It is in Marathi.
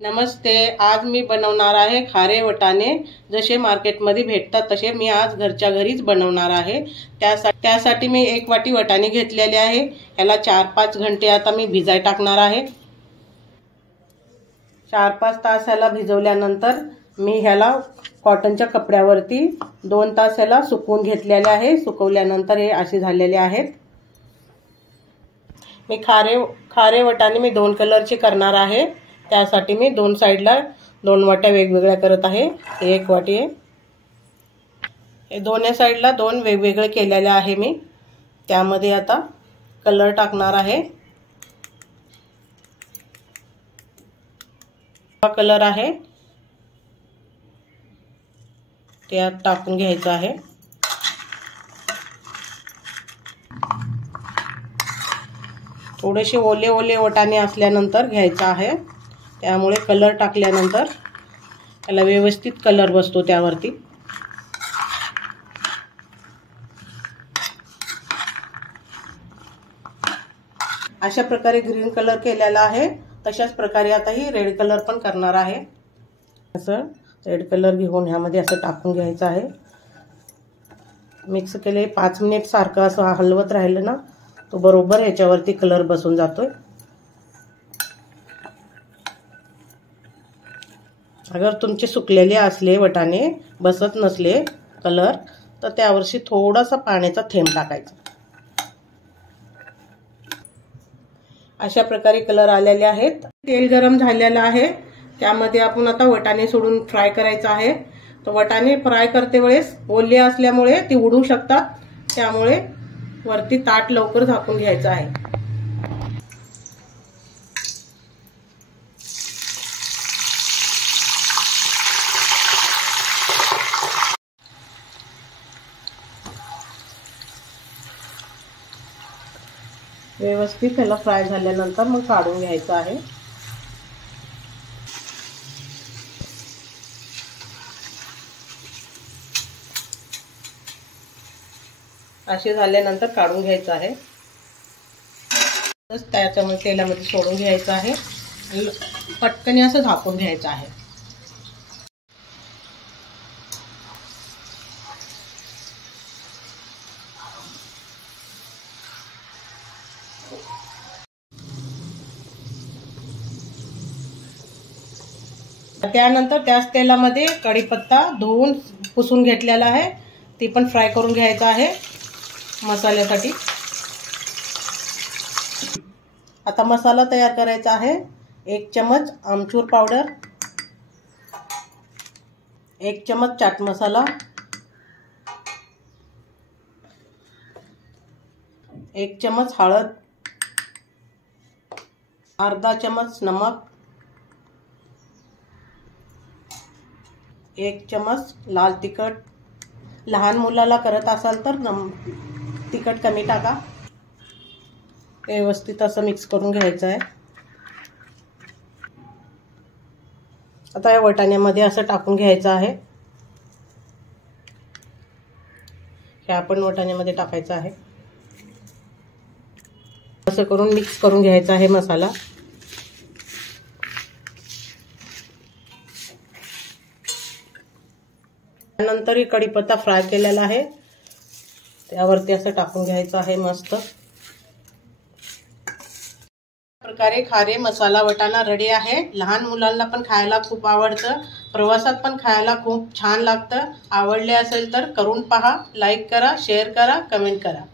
नमस्ते। आज मी बनवणार आहे खारे वटाणे। जसे मार्केटमध्ये भेटतात तसे मी आज घरच्या घरीच बनवणार आहे। त्यासाठी मी 1 वाटी वटाणे घेतलेले आहे। याला 4-5 घंटे आता मी भिजाय टाकणार आहे। 4-5 तास याला भिजवल्यानंतर मी ह्याला कॉटनच्या कपड्यावरती 2 तास याला सुकवून घेतलेले आहे। सुकवल्यानंतर हे असे झालेले आहेत। मी खारे वटाणे मी 2 कलरचे करणार आहे। त्यासाठी मी 2 साइडला 2 वाट्या वेगवेगळ्या करत आहे। 1 वाटी आहे, हे दोन्ही साइडला 2 वेगवेगळे केलेले आहे मी। त्यामध्ये आता कलर टाकणार आहे। हा कलर आहे त्यात टाकून घ्यायचा आहे। थोडेसे ओले ओले वटाणे असल्यानंतर घ्यायचा आहे। त्यामुळे कलर टाकल्यानंतर त्याला व्यवस्थित कलर बसतो त्यावरती। अशा प्रकारे ग्रीन कलर केलेला आहे। तशाच प्रकारे आता ही रेड कलर पण करणार आहे। असं रेड कलर घेऊन ह्यामध्ये असं टाकून घ्यायचं आहे। मिक्स केले 5 मिनिट सारखं असं हलवत राहिलं ना तो बरोबर ह्याच्यावरती कलर बसून जातोय। अगर तुमचे सुकलेले असले वटाणे बसत नसले कलर तर त्यावरती थोडासा पाण्याचा थेंब टाकायचा। अशा प्रकारे कलर आलेले आहेत। तेल गरम झालेलं आहे। त्यामध्ये आपण आता वटाणे सोडून फ्राय करायचं आहे। तर वटाणे फ्राय करते वेळेस ओले असल्यामुळे ते उडू शकतात। त्यामुळे वरती ताट लवकर झाकून घ्यायचं आहे। व्यवस्थित त्याला फ्राय झाल्यानंतर मग काढून घ्यायचं आहे। असे झाल्यानंतर काढून घ्यायचं आहे। त्याच्यामध्ये तेलामध्ये सोडून घ्यायचं आहे आणि पटकन असं झाकून घ्यायचं आहे। त्यानंतर त्याच तेलामध्ये कढीपत्ता धुवून पुसून घेतलेला आहे ती पण फ्राय करून घ्यायचा आहे मसाल्यासाठी। आता मसाला तयार करायचा आहे। 1 चम्मच आमचूर पावडर, 1 चम्मच चाट मसाला, 1 चम्मच हळद, अर्धा चम्मच नमक, 1 चम्मच लाल तिखट। लहान मुलाला करत असाल तर तिखट कमी टाका। व्यवस्थित असं मिक्स करून घ्यायचं आहे। आता या वटाण्यामध्ये असं टाकून घ्यायचं आहे। हे आपण वटाण्यामध्ये टाकायचं आहे। असं करून मिक्स करून घ्यायचा आहे मसाला। त्यानंतर कढीपत्ता फ्राय केलेला आहे त्यावरती असं टाकून घ्यायचं आहे मस्त। प्रकारे खारे मसाला वटाणा रेडी आहे। लहान मुलांना पण खायला खूप आवडतं, प्रवासात पण खायला खूप छान लागतं। आवडले असेल तर करून पहा, लाईक करा, शेअर करा, कमेंट करा।